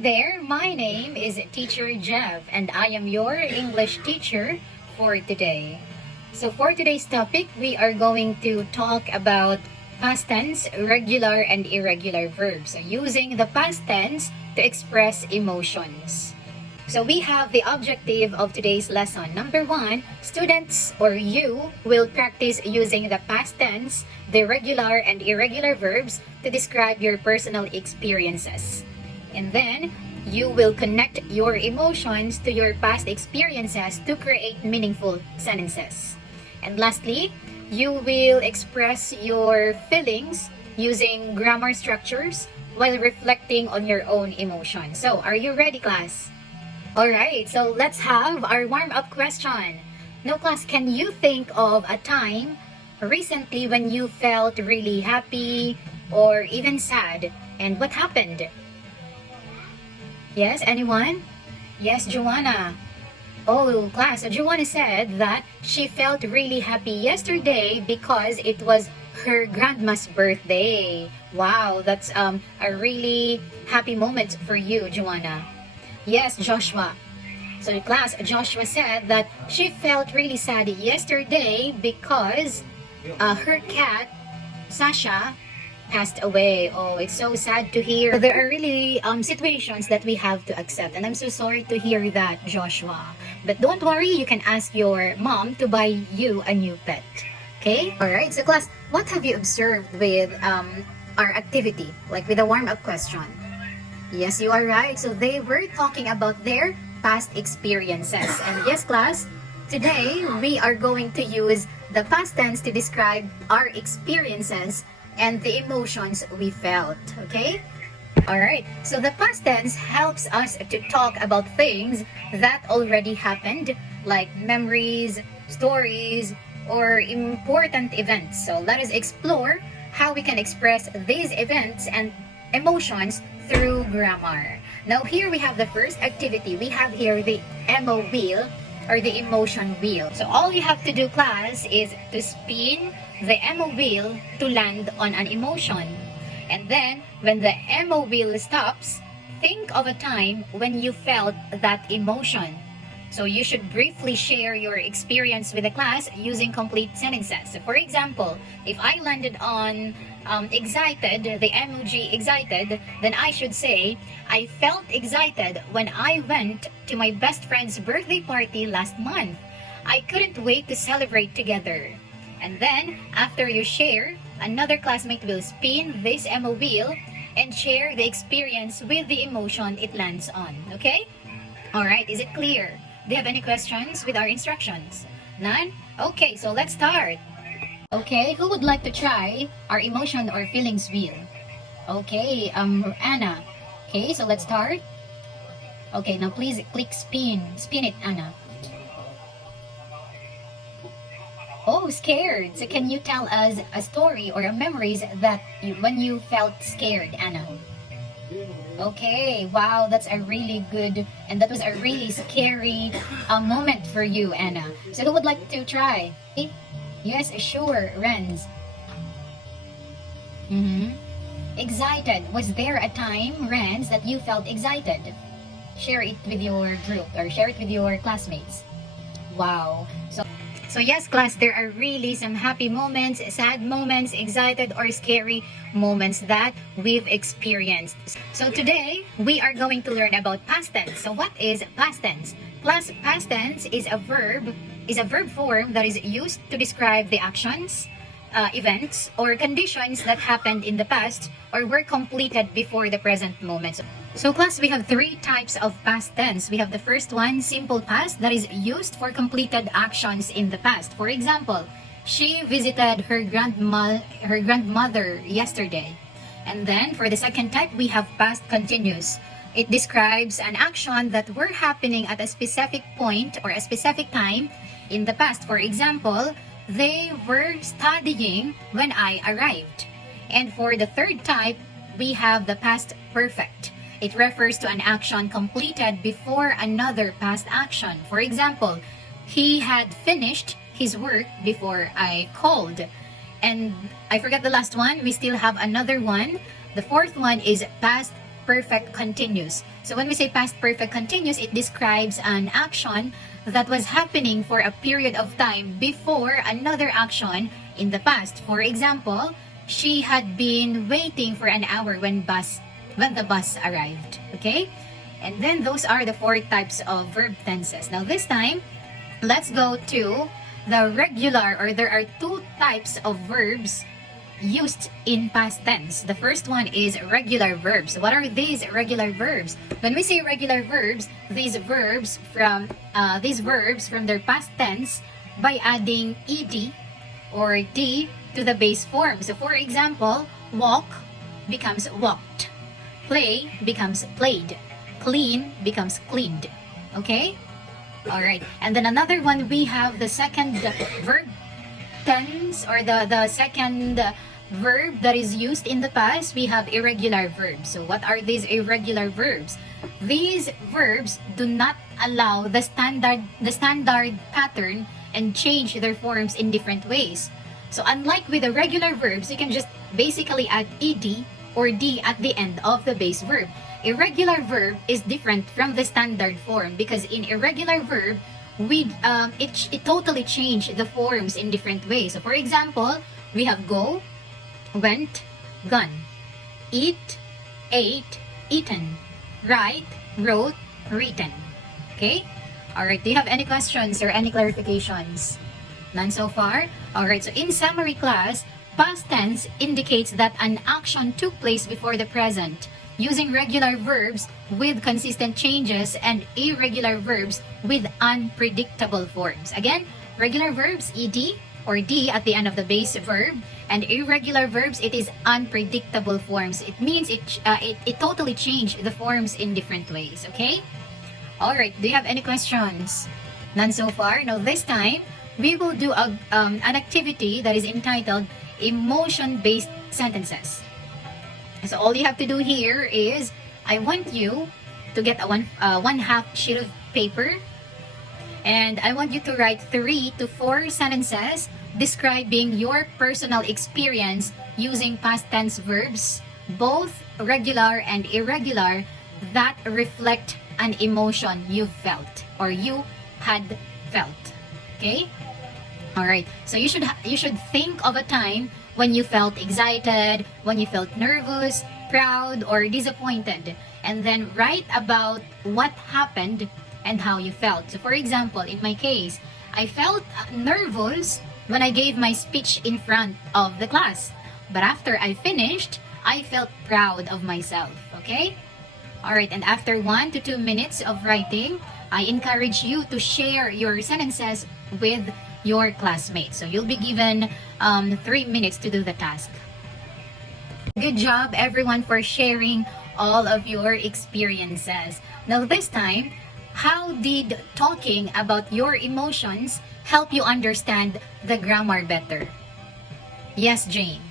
there, my name is Teacher Jeff and I am your English teacher for today. So for today's topic, we are going to talk about past tense, regular and irregular verbs, using the past tense to express emotions. So we have the objective of today's lesson. Number 1, students or you will practice using the past tense, the regular and irregular verbs to describe your personal experiences. And then, you will connect your emotions to your past experiences to create meaningful sentences. And lastly, you will express your feelings using grammar structures while reflecting on your own emotions. So, are you ready, class? Alright, so let's have our warm-up question. Now, class, can you think of a time recently when you felt really happy or even sad? And what happened? Yes, anyone? Yes, Joanna. Oh, class, Joanna said that she felt really happy yesterday because it was her grandma's birthday. Wow, that's a really happy moment for you, Joanna. Yes, Joshua. So class, Joshua said that she felt really sad yesterday because her cat, Sasha, passed away. Oh, it's so sad to hear. There are really situations that we have to accept, and I'm so sorry to hear that, Joshua. But don't worry, you can ask your mom to buy you a new pet. Okay? Alright, so class, what have you observed with our activity, like with a warm-up question? Yes, you are right. So they were talking about their past experiences. And yes, class, today we are going to use the past tense to describe our experiences and the emotions we felt. Okay? Alright, so the past tense helps us to talk about things that already happened, like memories, stories, or important events. So let us explore how we can express these events and emotions through grammar. Now here we have the first activity. We have here the emo wheel or the emotion wheel. So all you have to do, class, is to spin the emo wheel to land on an emotion. And then when the emo wheel stops, think of a time when you felt that emotion. So you should briefly share your experience with the class using complete sentences. So for example, if I landed on excited, the emoji excited, then I should say, I felt excited when I went to my best friend's birthday party last month. I couldn't wait to celebrate together. And then, after you share, another classmate will spin this emo wheel and share the experience with the emotion it lands on. Okay? Alright, is it clear? Do you have any questions with our instructions? None? Okay, so let's start. Okay, who would like to try our emotion or feelings wheel? Okay, Anna. Okay, so let's start. Okay, now please click spin. Spin it, Anna. Oh, scared. So can you tell us a story or a memories that when you felt scared, Anna? Okay, wow, that's a really good, and that was a really scary moment for you, Anna. So who would like to try? Yes, sure, Renz. Excited. Was there a time, Renz, that you felt excited? Share it with your group or share it with your classmates. Wow. So yes, class, there are really some happy moments, sad moments, excited or scary moments that we've experienced. So today, we are going to learn about past tense. So what is past tense? Class, past tense is a verb form that is used to describe the actions, events, or conditions that happened in the past or were completed before the present moment. So class, we have 3 types of past tense. We have the first one, simple past, that is used for completed actions in the past. For example, she visited her grandmother yesterday. And then for the second type, we have past continuous. It describes an action that were happening at a specific point or a specific time in the past. For example, they were studying when I arrived. And for the third type, we have the past perfect. It refers to an action completed before another past action. For example, he had finished his work before I called. And I forgot the last one. We still have another one. The fourth one is past perfect continuous. So when we say past perfect continuous, it describes an action that was happening for a period of time before another action in the past. For example, she had been waiting for an hour when the bus arrived. Okay? And then those are the 4 types of verb tenses. Now this time, let's go to the regular, or there are 2 types of verbs used in past tense. The first one is regular verbs. What are these regular verbs? When we say regular verbs, these verbs from their past tense by adding ed or d to the base form. So for example, walk becomes walked, play becomes played, clean becomes cleaned. Okay? All right. And then another one, we have the second verb tense, or the second verb that is used in the past. We have irregular verbs. So what are these irregular verbs? These verbs do not allow the standard pattern and change their forms in different ways. So unlike with the regular verbs, you can just basically add ed or d at the end of the base verb. Irregular verb is different from the standard form, because in irregular verb, it totally changed the forms in different ways. So for example, we have go, went, gone, eat, ate, eaten, write, wrote, written. Okay? Alright, do you have any questions or any clarifications? None so far? Alright, so in summary class, past tense indicates that an action took place before the present, using regular verbs with consistent changes and irregular verbs with unpredictable forms. Again, regular verbs, ed or d at the end of the base verb, and irregular verbs, it is unpredictable forms. It means it totally changed the forms in different ways. Okay? Alright, do you have any questions? None so far? Now this time, we will do an activity that is entitled emotion-based sentences. So all you have to do here is, I want you to get a one half sheet of paper, and I want you to write 3 to 4 sentences describing your personal experience using past tense verbs, both regular and irregular, that reflect an emotion you felt or you had felt. Okay? All right. So you should think of a time when you felt excited, when you felt nervous, proud, or disappointed, and then write about what happened and how you felt. So for example, in my case, I felt nervous when I gave my speech in front of the class. But after I finished, I felt proud of myself. Okay? Alright, and after 1 to 2 minutes of writing, I encourage you to share your sentences with your classmates. So you'll be given 3 minutes to do the task. Good job everyone for sharing all of your experiences. Now this time, how did talking about your emotions help you understand the grammar better? Yes, Jane.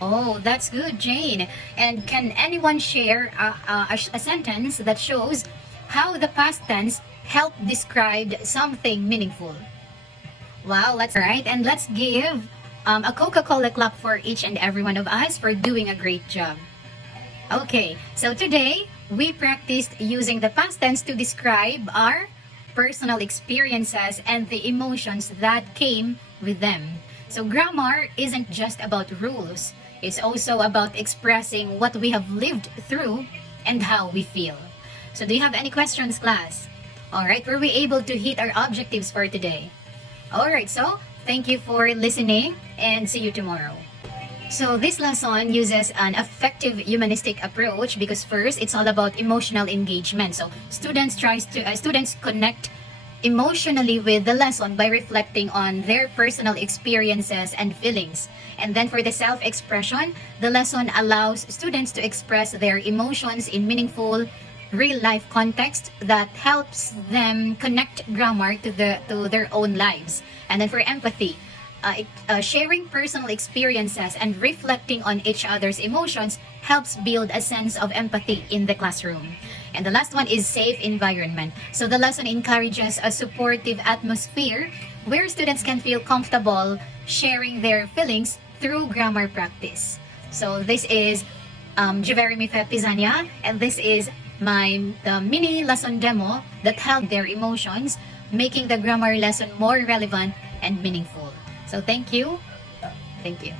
Oh, that's good, Jane. And can anyone share a sentence that shows how the past tense helped describe something meaningful? Wow, let's give a Coca-Cola clap for each and every one of us for doing a great job. Okay, so today we practiced using the past tense to describe our personal experiences and the emotions that came with them. So grammar isn't just about rules. It's also about expressing what we have lived through and how we feel. So do you have any questions, class? Alright, were we able to hit our objectives for today? Alright, so thank you for listening and see you tomorrow. So this lesson uses an affective-humanistic approach because first, it's all about emotional engagement. So students connect emotionally with the lesson by reflecting on their personal experiences and feelings. And then for the self-expression, the lesson allows students to express their emotions in meaningful, real-life context that helps them connect grammar to their own lives. And then for empathy, sharing personal experiences and reflecting on each other's emotions helps build a sense of empathy in the classroom. And the last one is safe environment. So the lesson encourages a supportive atmosphere where students can feel comfortable sharing their feelings through grammar practice. So this is Jeremy Pizania, and this is the mini lesson demo that held their emotions, making the grammar lesson more relevant and meaningful. So thank you. Thank you.